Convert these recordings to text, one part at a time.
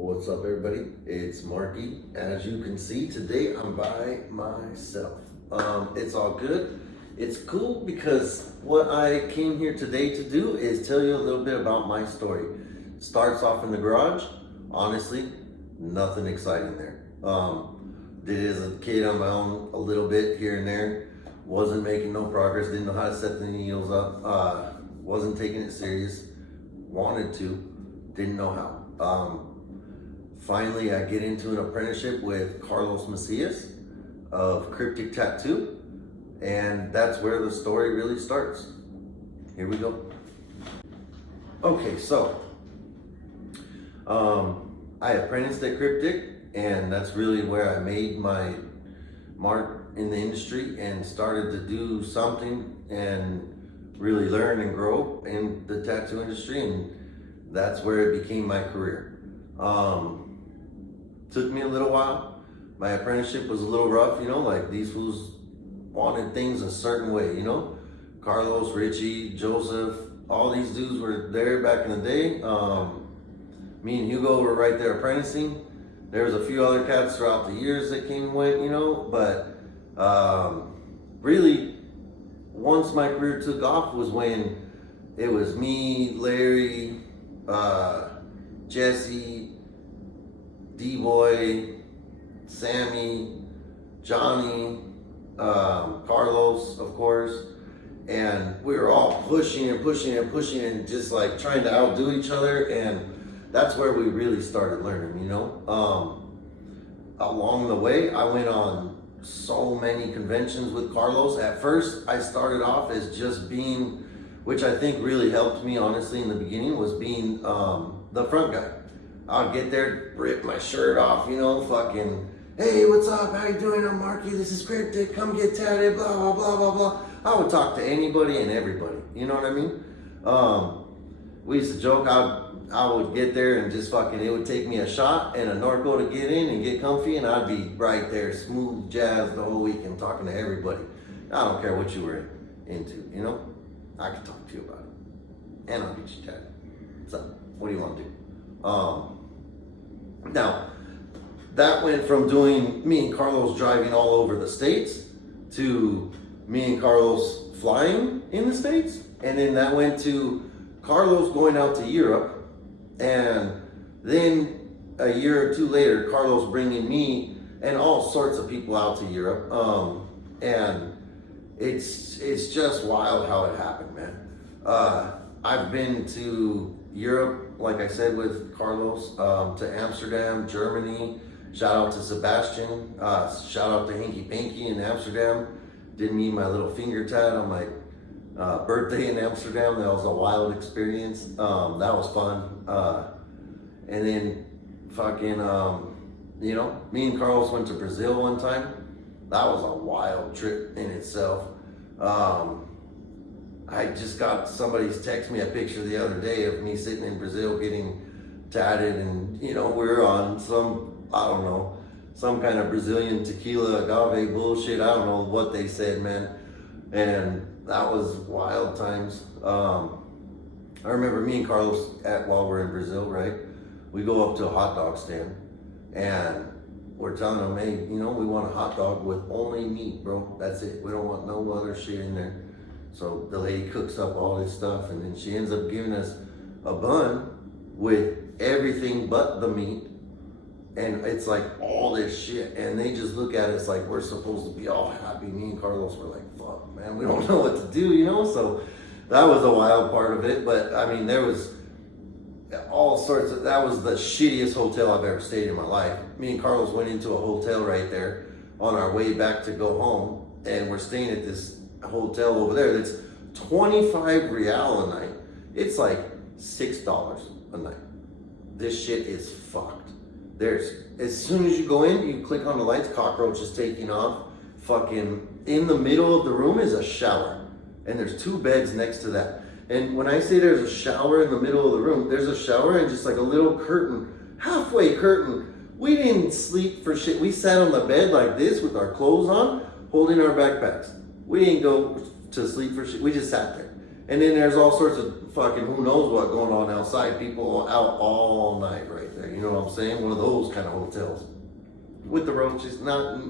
What's up, everybody? It's Marky. As you can see, today I'm by myself. It's all good. It's cool because what I came here today to do is tell you a little bit about my story. Starts off in the garage. Honestly, nothing exciting there. Did as a kid on my own a little bit here and there. Wasn't making no progress. Didn't know how to set the needles up. Wasn't taking it serious. Wanted to. Didn't know how. Finally, I get into an apprenticeship with Carlos Macias of Cryptic Tattoo, and that's where the story really starts. Here we go. Okay, so I apprenticed at Cryptic, and that's really where I made my mark in the industry and started to do something and really learn and grow in the tattoo industry, and that's where it became my career. Took me a little while. My apprenticeship was a little rough, like these fools wanted things a certain way, Carlos, Richie, Joseph, all these dudes were there back in the day. Me and Hugo were right there apprenticing. There was a few other cats throughout the years that came and went, but really, once my career took off was when it was me, Larry, Jesse, D-Boy, Sammy, Johnny, Carlos, of course, and we were all pushing and just like trying to outdo each other, and that's where we really started learning, Along the way, I went on so many conventions with Carlos. At first, I started off as just being, which I think really helped me, honestly, in the beginning, was being the front guy. I'll get there, rip my shirt off, fucking, hey, what's up? How you doing? I'm Marky. This is Cryptic. Come get tatted, blah, blah, blah, blah, blah. I would talk to anybody and everybody. You know what I mean? We used to joke. I would get there and just fucking, it would take me a shot and a Norco to get in and get comfy, and I'd be right there, smooth jazz the whole weekend, talking to everybody. I don't care what you were into, I could talk to you about it. And I'll get you tatted. So, what do you want to do? Now, that went from doing me and Carlos driving all over the States to me and Carlos flying in the States. And then that went to Carlos going out to Europe. And then a year or two later, Carlos bringing me and all sorts of people out to Europe. And it's just wild how it happened, man. I've been to Europe, like I said, with Carlos, to Amsterdam, Germany. Shout out to Sebastian. Shout out to Hinky Pinky in Amsterdam. Did me my little finger tat on my birthday in Amsterdam. That was a wild experience. That was fun. And then fucking, me and Carlos went to Brazil one time. That was a wild trip in itself. I just got somebody's text me a picture the other day of me sitting in Brazil getting tatted, and we're on some kind of Brazilian tequila agave bullshit. I don't know what they said, man. And that was wild times. I remember me and Carlos while we're in Brazil, right? We go up to a hot dog stand and we're telling them, hey, we want a hot dog with only meat, bro. That's it. We don't want no other shit in there. So the lady cooks up all this stuff, and then she ends up giving us a bun with everything but the meat. And it's like all this shit. And they just look at us like we're supposed to be all happy. Me and Carlos were like, fuck, man, we don't know what to do, So that was a wild part of it. But I mean, there was all sorts of, that was the shittiest hotel I've ever stayed in my life. Me and Carlos went into a hotel right there on our way back to go home. And we're staying at this hotel over there that's 25 real a night. It's like $6 a night. This shit is fucked. As soon as you go in, you click on the lights, cockroaches taking off. Fucking in the middle of the room is a shower, and there's 2 beds next to that. And when I say there's a shower in the middle of the room, there's a shower and just like a little curtain, halfway curtain. We didn't sleep for shit. We sat on the bed like this with our clothes on, holding our backpacks. We didn't go to sleep for shit. We just sat there. And then there's all sorts of fucking who knows what going on outside. People out all night right there. You know what I'm saying? One of those kind of hotels with the roaches. Not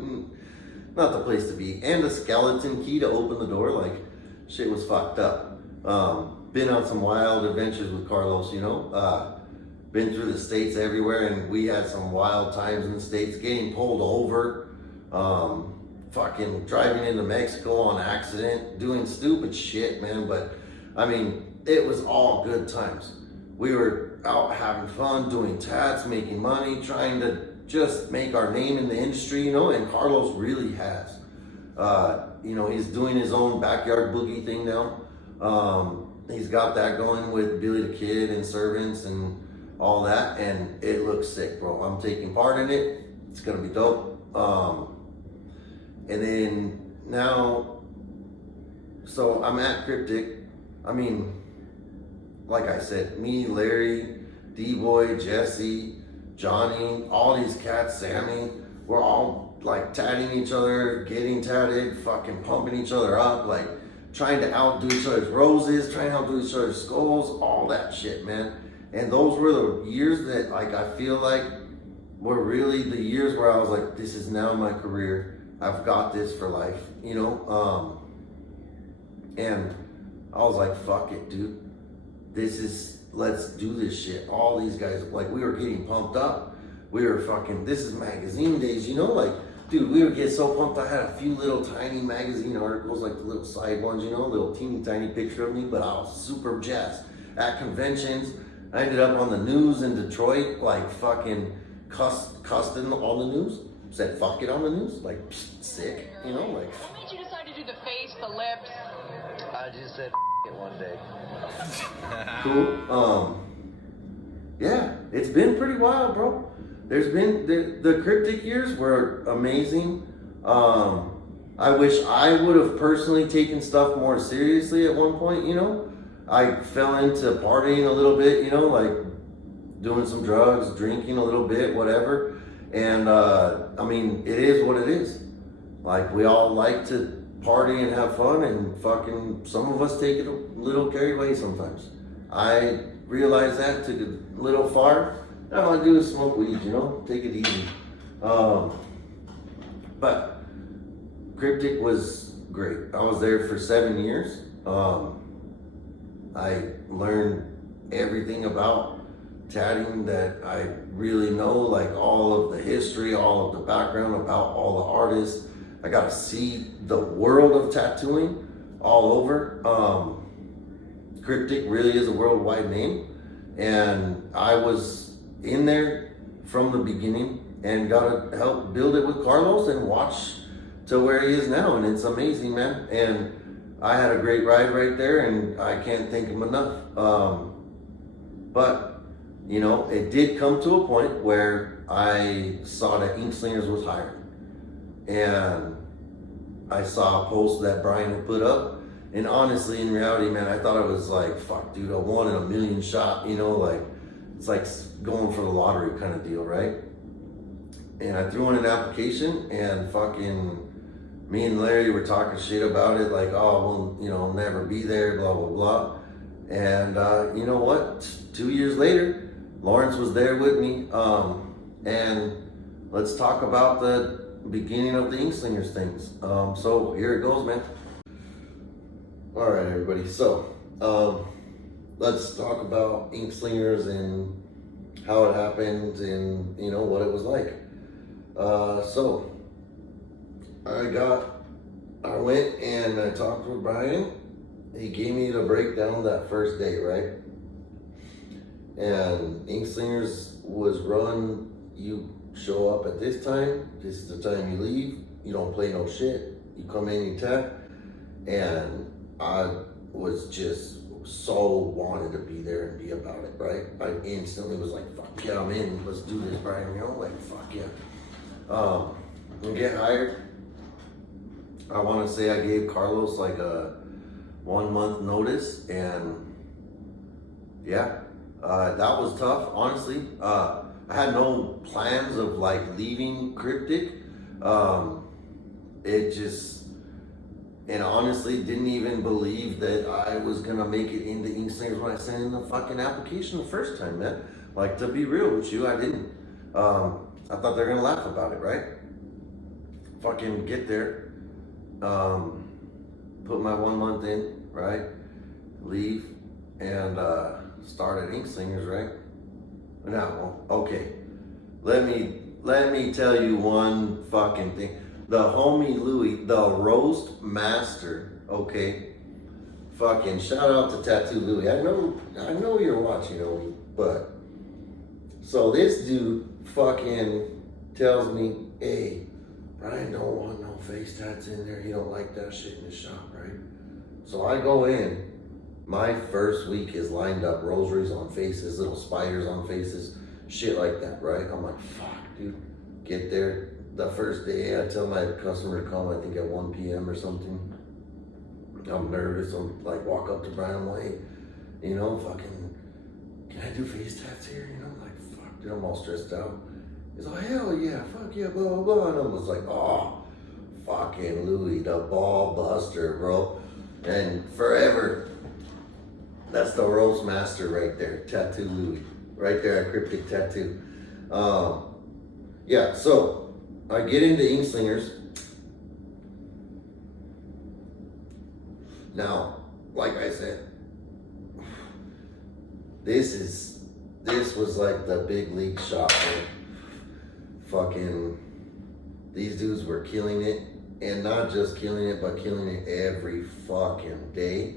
the place to be. And the skeleton key to open the door. Like, shit was fucked up. Been on some wild adventures with Carlos, you know. Been through the States everywhere, and we had some wild times in the States. Getting pulled over. Fucking driving into Mexico on accident. Doing stupid shit, man. But, I mean, it was all good times. We were out having fun, doing tats, making money, trying to just make our name in the industry, you know, and Carlos really has. You know, he's doing his own backyard boogie thing now. He's got that going with Billy the Kid and Servants and all that, and it looks sick, bro. I'm taking part in it. It's gonna be dope. And then now, so I'm at Cryptic. I mean, like I said, me, Larry, D-Boy, Jesse, Johnny, all these cats, Sammy, we're all like tatting each other, getting tatted, fucking pumping each other up, like trying to outdo each other's roses, trying to outdo each other's skulls, all that shit, man. And those were the years that, like, I feel like were really the years where I was like, this is now my career. I've got this for life, you know? And I was like, fuck it, dude. Let's do this shit. All these guys, like, we were getting pumped up. We were fucking, this is magazine days, you know? Like, dude, we would get so pumped. I had a few little tiny magazine articles, like the little side ones, you know, little teeny tiny picture of me, but I was super jazzed. At conventions, I ended up on the news in Detroit, like fucking cussed on the news. Said fuck it on the news, like sick, you know, like. What made you decide to do the face, the lips? I just said it one day. Cool. Yeah, it's been pretty wild, bro. There's been the Cryptic years were amazing. I wish I would have personally taken stuff more seriously at one point, you know. I fell into partying a little bit, you know, like doing some drugs, drinking a little bit, whatever. And I mean, it is what it is. Like, we all like to party and have fun, and fucking some of us take it a little carried away sometimes. I realized that, took it a little far. All I do is smoke weed, you know, take it easy. But Cryptic was great. I was there for 7 years. I learned everything about tatting that I really know, like all of the history, all of the background about all the artists. I got to see the world of tattooing all over. Cryptic really is a worldwide name, and I was in there from the beginning and got to help build it with Carlos and watch to where he is now, and it's amazing, man. And I had a great ride right there, and I can't thank him enough. But you know, it did come to a point where I saw that Ink Slingers was hiring. And I saw a post that Brian had put up. And honestly, in reality, man, I thought it was like, fuck, dude, a 1 in a million shot, you know, like, it's like going for the lottery kind of deal, right? And I threw in an application, and fucking me and Larry were talking shit about it, like, oh, well, you know, I'll never be there, blah, blah, blah. And you know what? 2 years later, Lawrence was there with me, and let's talk about the beginning of the Ink Slingers things. So here it goes, man. All right, everybody. So let's talk about Ink Slingers and how it happened, and you know what it was like. So I went and I talked with Brian. He gave me the breakdown that first day, right? And Ink Slingers was run, you show up at this time, this is the time you leave, you don't play no shit, you come in, you tap. And I was just so wanted to be there and be about it, right? I instantly was like, fuck yeah, I'm in, let's do this, Brian, you know, like, fuck yeah. And get hired. I want to say I gave Carlos like a 1 month notice, and yeah, that was tough, honestly. I had no plans of like leaving Cryptic. It and honestly didn't even believe that I was gonna make it into Ink Slingers when I sent in the fucking application the first time, man. Like, to be real with you, I didn't. I thought they were gonna laugh about it, right? Fucking get there, put my 1 month in, right? Leave, and start at Ink Slingers, right? Now, okay. Let me tell you one fucking thing. The homie Louis, the roast master, okay? Fucking shout out to Tattoo Louis. I know you're watching, Louis, but so this dude fucking tells me, hey, Brian don't want no face tats in there. He don't like that shit in his shop, right? So I go in. My first week is lined up rosaries on faces, little spiders on faces, shit like that, right? I'm like, fuck, dude. Get there. The first day, I tell my customer to come, I think at 1 p.m. or something. I'm nervous. I'm like, walk up to Brian, I'm like, you know, fucking, can I do face tats here? You know, I'm like, fuck, dude, I'm all stressed out. He's like, hell yeah, fuck yeah, blah, blah, blah. And I was like, oh, fucking Louis, the ball buster, bro. And forever, that's the roast master right there, Tattoo Louis, right there at Cryptic Tattoo. Yeah, so I get into Ink Slingers. Now, like I said, this was like the big league shop. Man. Fucking, these dudes were killing it, and not just killing it, but killing it every fucking day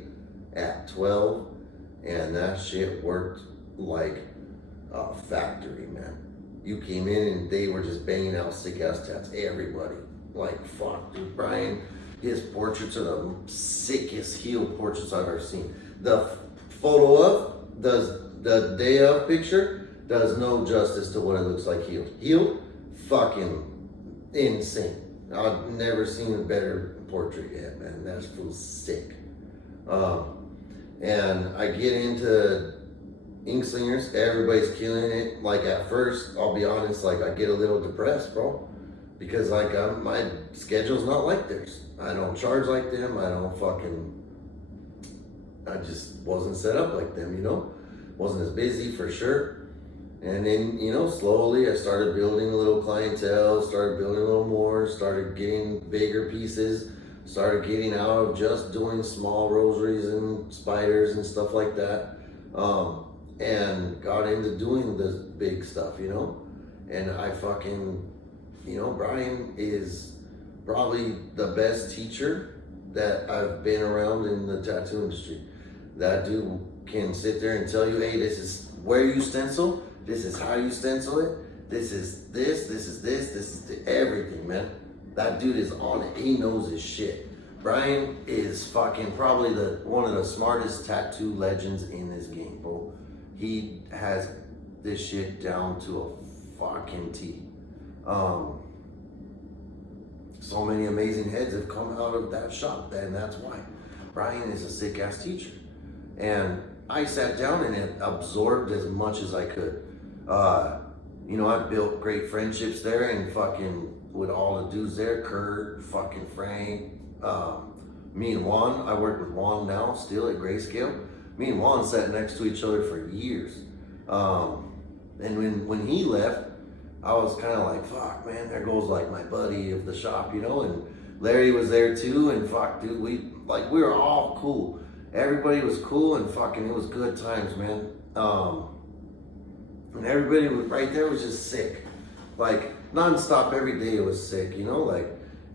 at 12, and that shit worked like a factory, man. You came in and they were just banging out sick ass tats. Everybody, like, fuck, dude. Brian, his portraits are the sickest heel portraits I've ever seen. The photo of the day of picture does no justice to what it looks like healed. Healed, fucking insane. I've never seen a better portrait yet, man. That feels sick. And I get into Ink Slingers, everybody's killing it. Like, at first, I'll be honest, like, I get a little depressed, bro. Because, like, my schedule's not like theirs. I don't charge like them. I just wasn't set up like them, you know? Wasn't as busy for sure. And then, you know, slowly I started building a little clientele, started building a little more, started getting bigger pieces, started getting out of just doing small rosaries and spiders and stuff like that. And got into doing the big stuff, you know? And I fucking, you know, Brian is probably the best teacher that I've been around in the tattoo industry. That dude can sit there and tell you, hey, this is where you stencil, this is how you stencil it, this is everything, man. That dude is on it. He knows his shit. Brian is fucking probably one of the smartest tattoo legends in this game, bro. He has this shit down to a fucking T. So many amazing heads have come out of that shop, and that's why. Brian is a sick ass teacher. And I sat down and absorbed as much as I could. You know, I built great friendships there, and fucking with all the dudes there, Kurt, fucking Frank, me and Juan. I work with Juan now, still at Grayscale. Me and Juan sat next to each other for years. And when he left, I was kind of like, fuck, man, there goes like my buddy of the shop, you know? And Larry was there too, and fuck, dude, we were all cool. Everybody was cool, and fucking, it was good times, man. And everybody was right there was just sick. Like, nonstop every day it was sick, you know? Like,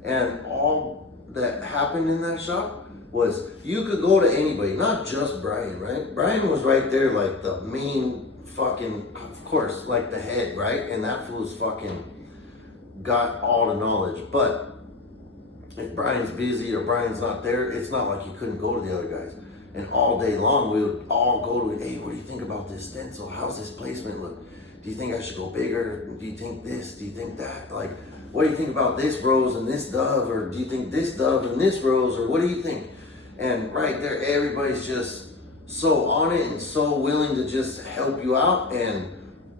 and all that happened in that shop was you could go to anybody, not just Brian, right? Brian was right there, like the main fucking, of course, like the head, right? And that fool's fucking got all the knowledge. But if Brian's busy or Brian's not there, it's not like you couldn't go to the other guys. And all day long, we would all go to it. Hey, what do you think about this stencil? How's this placement look? Do you think I should go bigger? Do you think this? Do you think that? Like, what do you think about this rose and this dove? Or do you think this dove and this rose? Or what do you think? And right there, everybody's just so on it and so willing to just help you out and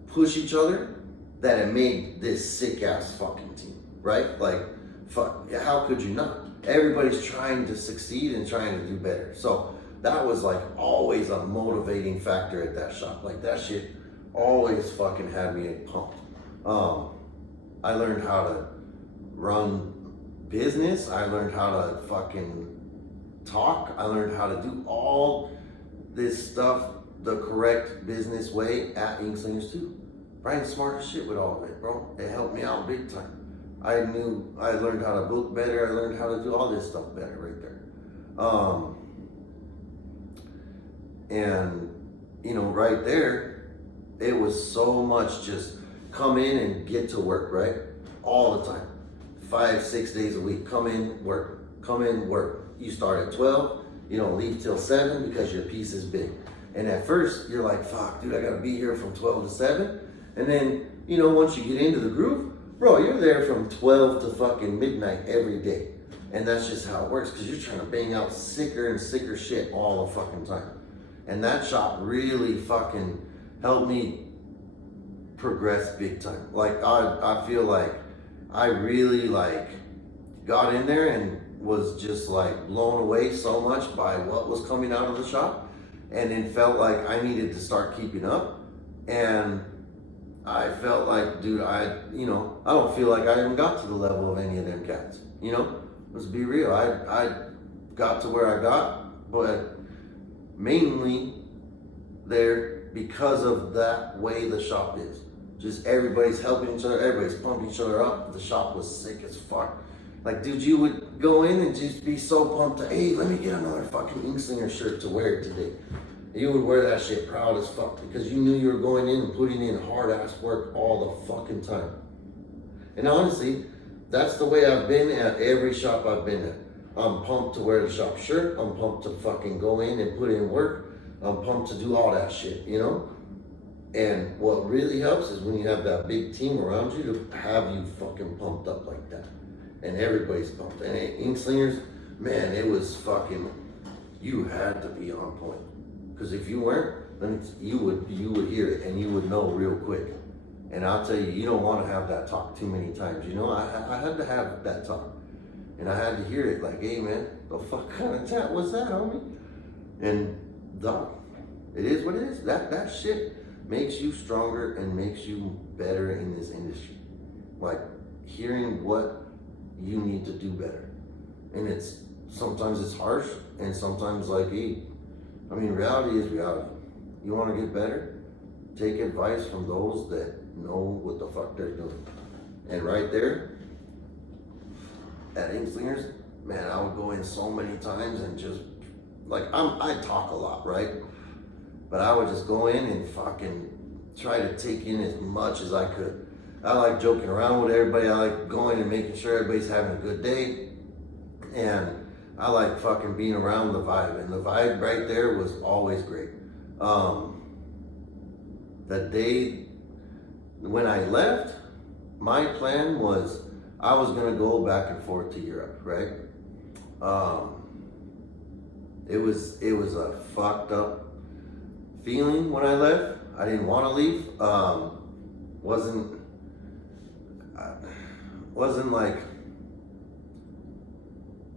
push each other that it made this sick ass fucking team, right? Like, fuck, how could you not? Everybody's trying to succeed and trying to do better. So that was like always a motivating factor at that shop. Like that shit always fucking had me pumped. I learned how to run business. I learned how to fucking talk. I learned how to do all this stuff the correct business way at Ink Slingers too. Brian's smart as shit with all of it, bro. It helped me out big time. I learned how to book better. I learned how to do all this stuff better right there. And, you know, right there, it was so much just come in and get to work, right? All the time. 5-6 days a week. Come in, work. Come in, work. You start at 12. You don't leave till 7 because your piece is big. And at first, you're like, fuck, dude, I gotta be here from 12 to 7. And then, you know, once you get into the groove, bro, you're there from 12 to fucking midnight every day. And that's just how it works, because you're trying to bang out sicker and sicker shit all the fucking time. And that shop really fucking helped me progress big time. Like, I feel like I really like got in there and was just like blown away so much by what was coming out of the shop, and then felt like I needed to start keeping up. And I felt like, dude, I don't feel like I even got to the level of any of them cats. You know, let's be real. I got to where I got, but mainly there because of that way the shop is. Just everybody's helping each other, everybody's pumping each other up. The shop was sick as fuck. Like, dude, you would go in and just be so pumped to, hey, let me get another fucking Ink Slinger shirt to wear today. You would wear that shit proud as fuck because you knew you were going in and putting in hard ass work all the fucking time. And honestly, that's the way I've been at every shop I've been at. I'm pumped to wear the shop shirt. I'm pumped to fucking go in and put in work. I'm pumped to do all that shit, you know? And what really helps is when you have that big team around you to have you fucking pumped up like that. And everybody's pumped. And at Ink Slingers, man, it was fucking, you had to be on point. Because if you weren't, then you would hear it and you would know real quick. And I'll tell you, you don't want to have that talk too many times. You know, I had to have that talk. And I had to hear it like, hey man, the fuck kind of chat was that, homie? And dog, it is what it is. That shit makes you stronger and makes you better in this industry. Like hearing what you need to do better. And sometimes it's harsh and sometimes like, hey, I mean, reality is reality. You want to get better? Take advice from those that know what the fuck they're doing. And right there, at Ink Slingers, man, I would go in so many times and just, like, I talk a lot, right? But I would just go in and fucking try to take in as much as I could. I like joking around with everybody. I like going and making sure everybody's having a good day. And I like fucking being around the vibe. And the vibe right there was always great. The day when I left, my plan was I was gonna go back and forth to Europe, right? It was a fucked up feeling when I left. I didn't want to leave.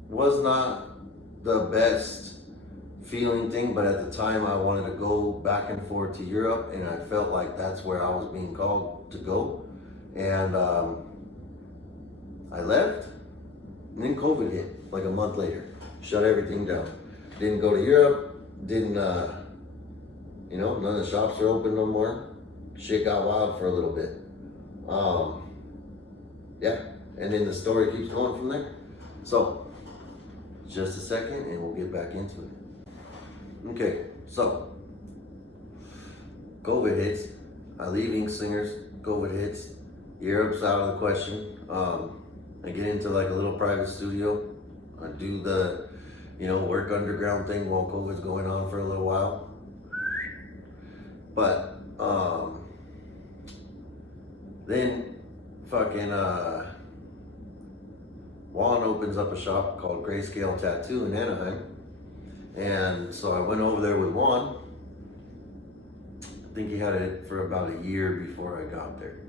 Was not the best feeling thing, but at the time I wanted to go back and forth to Europe, and I felt like that's where I was being called to go. And I left, and then COVID hit like a month later, shut everything down. Didn't go to Europe, didn't, none of the shops are open no more. Shit got wild for a little bit. And then the story keeps going from there. So, just a second and we'll get back into it. Okay, so, COVID hits. I leave Ink Slingers, COVID hits. Europe's out of the question. I get into like a little private studio. I do the, work underground thing while COVID's going on for a little while. But then fucking Juan opens up a shop called Grayscale Tattoo in Anaheim. And so I went over there with Juan. I think he had it for about a year before I got there.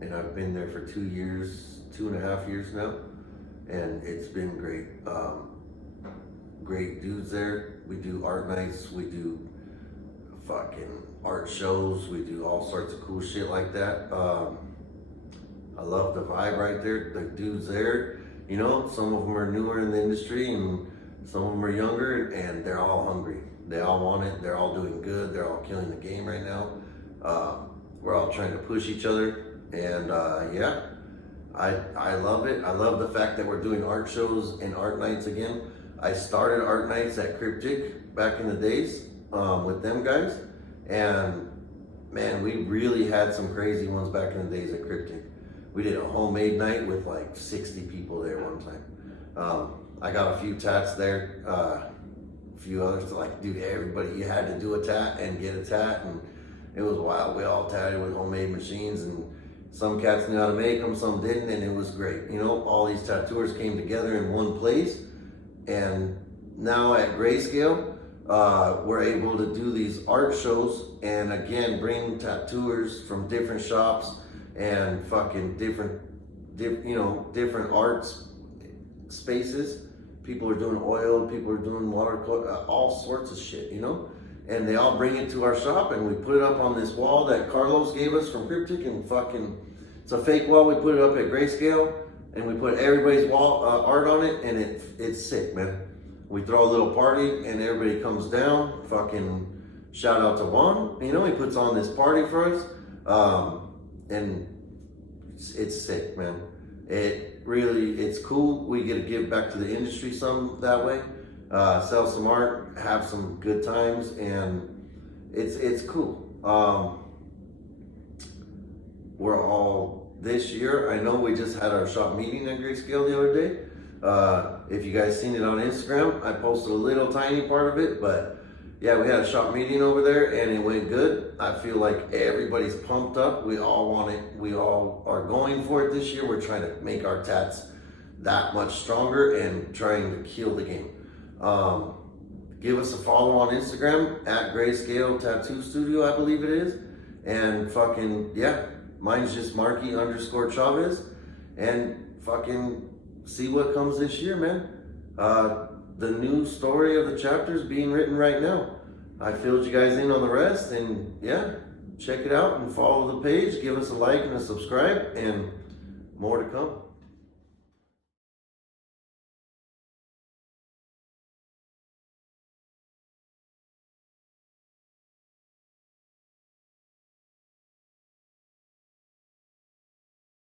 And I've been there for 2 years 2.5 years now, and it's been great. Great dudes there. We do art nights, we do fucking art shows, we do all sorts of cool shit like that. I love the vibe right there. The dudes there, you know, some of them are newer in the industry and some of them are younger, and they're all hungry. They all want it. They're all doing good. They're all killing the game right now. We're all trying to push each other, and yeah, I love it. I love the fact that we're doing art shows and art nights again. I started art nights at Cryptic back in the days with them guys, and man, we really had some crazy ones back in the days at Cryptic. We did a homemade night with like 60 people there one time. I got a few tats there, a few others to like, dude, everybody, you had to do a tat and get a tat, and it was wild. We all tatted with homemade machines, and some cats knew how to make them, some didn't, and it was great. You know, all these tattooers came together in one place, and now at Grayscale, we're able to do these art shows and again bring tattooers from different shops and fucking different arts spaces. People are doing oil, people are doing watercolor, all sorts of shit, you know? And they all bring it to our shop, and we put it up on this wall that Carlos gave us from Cryptic, and fucking, it's a fake wall. We put it up at Grayscale, and we put everybody's wall art on it, and it's sick, man. We throw a little party, and everybody comes down. Fucking shout out to Juan, you know, he puts on this party for us, and it's sick, man. It's cool. We get to give back to the industry some that way, sell some art, have some good times, and it's cool. We're all this year. I know we just had our shop meeting at Grayscale the other day. If you guys seen it on Instagram, I posted a little tiny part of it, but yeah, we had a shop meeting over there and it went good. I feel like everybody's pumped up. We all want it. We all are going for it this year. We're trying to make our tats that much stronger and trying to kill the game. Give us a follow on Instagram at Grayscale Tattoo Studio, I believe it is. And fucking, yeah, mine's just Marky_Chavez. And fucking see what comes this year, man. The new story of the chapters being written right now. I filled you guys in on the rest, and yeah, check it out and follow the page. Give us a like and a subscribe, and more to come.